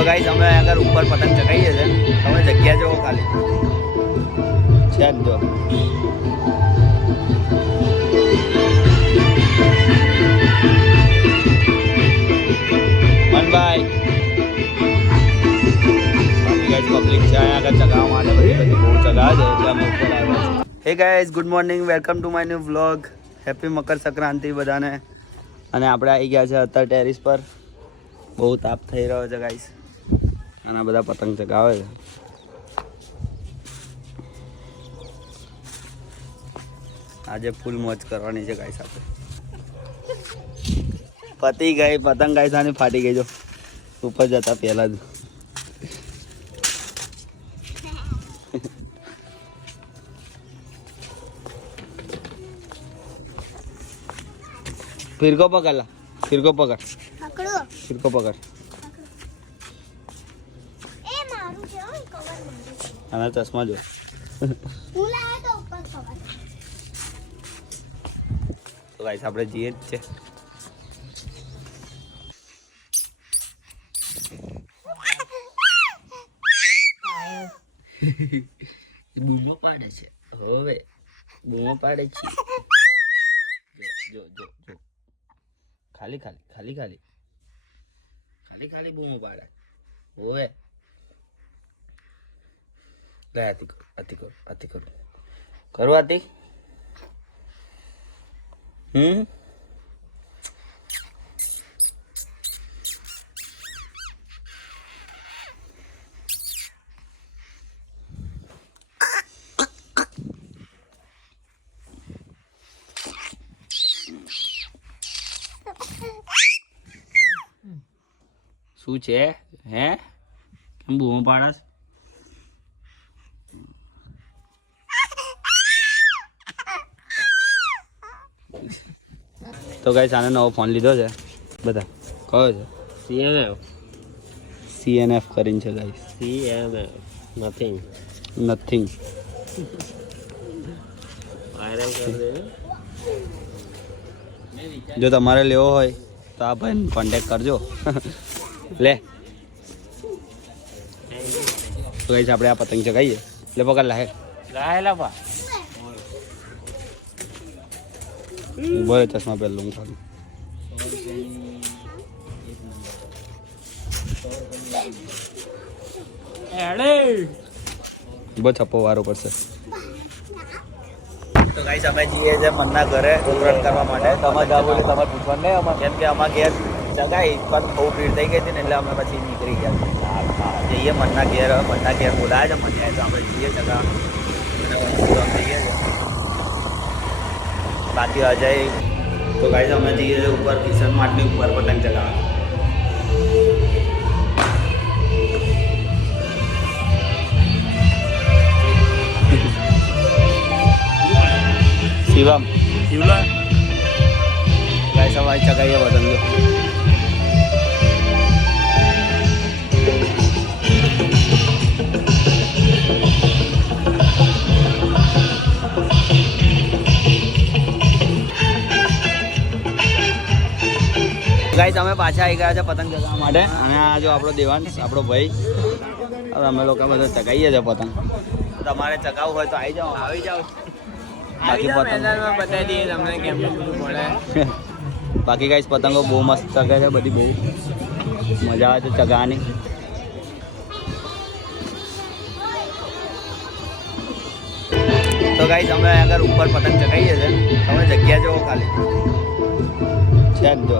તો ગાઈસ અમે આગળ ઉપર પતંગ ચગાવીએ છે. તમે જગ્યા જોવો ખાલી છે જ જો. મનભાઈ ગાઈસ પબ્લિક છે અહીંયા આગળ ચગાવવા માટે બધી બહુ ચગાવે છે એટલે અમે ઉપર આવ્યા છીએ. Hey guys good morning, welcome to my new vlog. Happy Makar Sankranti બધાને. અને આપણે આવી ગયા છે અત્યારે ટેરિસ પર. બહુ તાપ થઈ રહ્યો છે ગાઈસ અને બધા પતંગ ચગાવે છે. આજે ફૂલ મોજ કરવાની છે ગાઈસ આપણે. પતી ગઈ પતંગ ગાઈસ આની ફાટી ગઈ જો ઉપર જતા પહેલા જ. फिरको पकड़ ला, फिरको पकड़, पकड़ो, फिरको पकड़. ए मारू છે હો કવર મારું છે. આના ચશ્મા જો. હું લાવ્યો તો ઉપર કવર. તો ગાઈસ આપણે જઈએ જ છે. બૂમો પાડે છે હવે, બૂમો પાડે છે. જો જો જો ખાલી ખાલી ખાલી ખાલી ખાલી ખાલી બૂમો પાડે ઓએ. લે આતી કરો આતી કરો આતી કરો કરો આતી. શું છે હે કેમ બૂમો પાડસ? તો ગાઈસ આને નવો ફોન લીધો છે બધા. કયો છે? CNF કરીને છે guys. CNF nothing nothing. Viral કરી દે. જો તમારે લેવો હોય તો આ ભાઈને કોન્ટેક્ટ કરજો. લે તો ગાઈસ આપણે આ પતંગ ચગાવીએ. લે પકડ લા હે લાયેલા બા ઉભો રહે, ચશ્મા પહેલું હું ખાલી. બહુ છપ્પો વારો પડશે. તો ગાઈસ અમે જઈએ છે મનના ઘરે ઉત્તરાયણ કરવા માટે. તમે જાવ એટલે તમારે પૂછવાનું નહીં અમારે, કેમ કે અમારા ઘેર જગાઈ પણ બહુ ભીડ થઈ ગઈ હતી ને એટલે અમે પછી નીકળી ગયા. જઈએ મનના ઘેર બોલાવે છે મને તો આપણે જઈએ જગા જઈએ છે. બાકી અજય તો ગાઈસ અમે જઈએ છીએ ઉપર કિશન માટની ઉપર પતંગ ચગાવવા. શિવમ શિવલા ગાઈસ હવે ચગાવીએ પતંગ. ગાઈસ અમે પાછા આવી ગયા છે પતંગ ચગાવવા માટે. અને આ જો આપણો દેવાંશ આપણો ભાઈ. હવે અમે લોકો બધા ચગાવીએ છીએ પતંગ. તમારે ચગાવવું હોય તો આવી જાઓ. બાકી પતંગ બતાવી દઈએ તમને કેમ પડે. બાકી ગાઈસ પતંગો બહુ મસ્ત ચગે છે બધી. બહુ મજા આવે છે ચગાવવાની. તો ગાઈસ અમે આગળ ઉપર પતંગ ચગાવીએ છીએ. તમે જગ્યા જોવો ખાલી છે જ જો.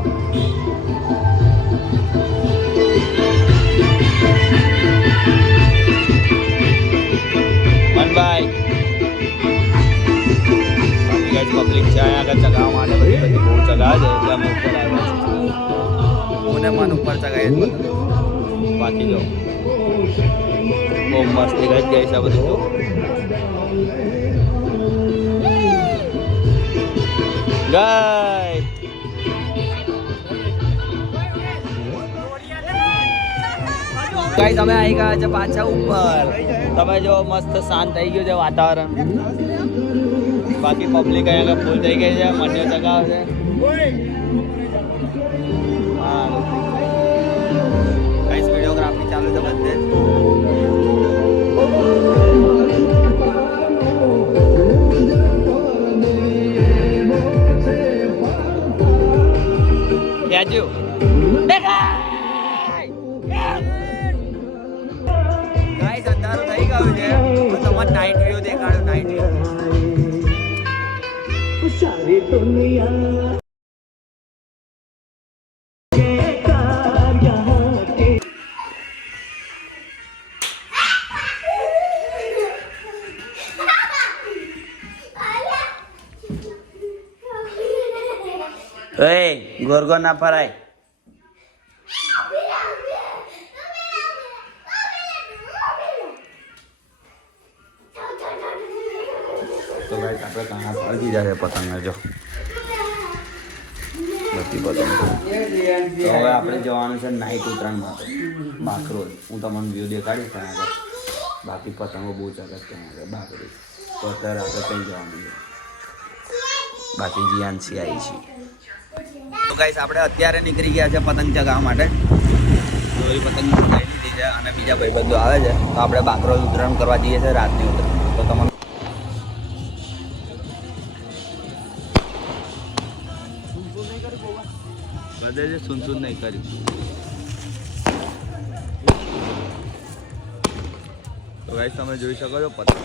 મનભાઈ બાકી ગાઈસ પબ્લિક છે અહીંયા આગળ ચગાવવા માટે બધી બહુ ચગાવે છે એટલે અમે ઉપર આવ્યા છીએ. હું ને મન ઉપર ચગાવીએ છીએ. બાકી જો બહુ મસ્ત દેખાય છે આ બધું. જો ગાઈસ ગાઈસ અમે આવી ગયા છે પાછા ઉપર. તમે જો મસ્ત શાંત થઈ ગયું છે વાતાવરણ. બાકી પબ્લિક અહીંયા ફૂલ થઈ ગઈ છે. મંડ્યો ચગાવે છે. હા ગાઈસ વિડીયોગ્રાફી ચાલુ ગયું છે તો તમારે નાઇટ વ્યૂ દેખાડ્યો નાઇટ વ્યૂ ગોરગો ના ફરાય તો ગાઈસ આપણે કાણા પાડી દીધા છે પતંગને જો બધી પતંગ તો હવે આપણે જવાનું છે નાઇટ ઉત્તરાયણ માટે બાકરોલ હું તમને વ્યૂ દેખાડીશ ત્યાં આગળ બાકી પતંગો બહુ ચગસ ત્યાં આગળ બાકરોલ તો અત્યારે આપણે કઈ જવાનું છે બાકી જીયાનસી આવી છીએ તો ગાઈસ આપણે અત્યારે નીકળી ગયા છે પતંગ ચગાવવા માટે તો એ પતંગ ચગાવી દીધી છે અને બીજા ભાઈબંધો આવે છે તો આપણે બાકરોલ ઉત્તરાયણ કરવા જઈએ છીએ રાતની ઉત્તરાયણ તો તમને બધે જ સુનસુન નહીં કર્યું તો ગાઈસ તમે જોઈ શકો છો પતંગ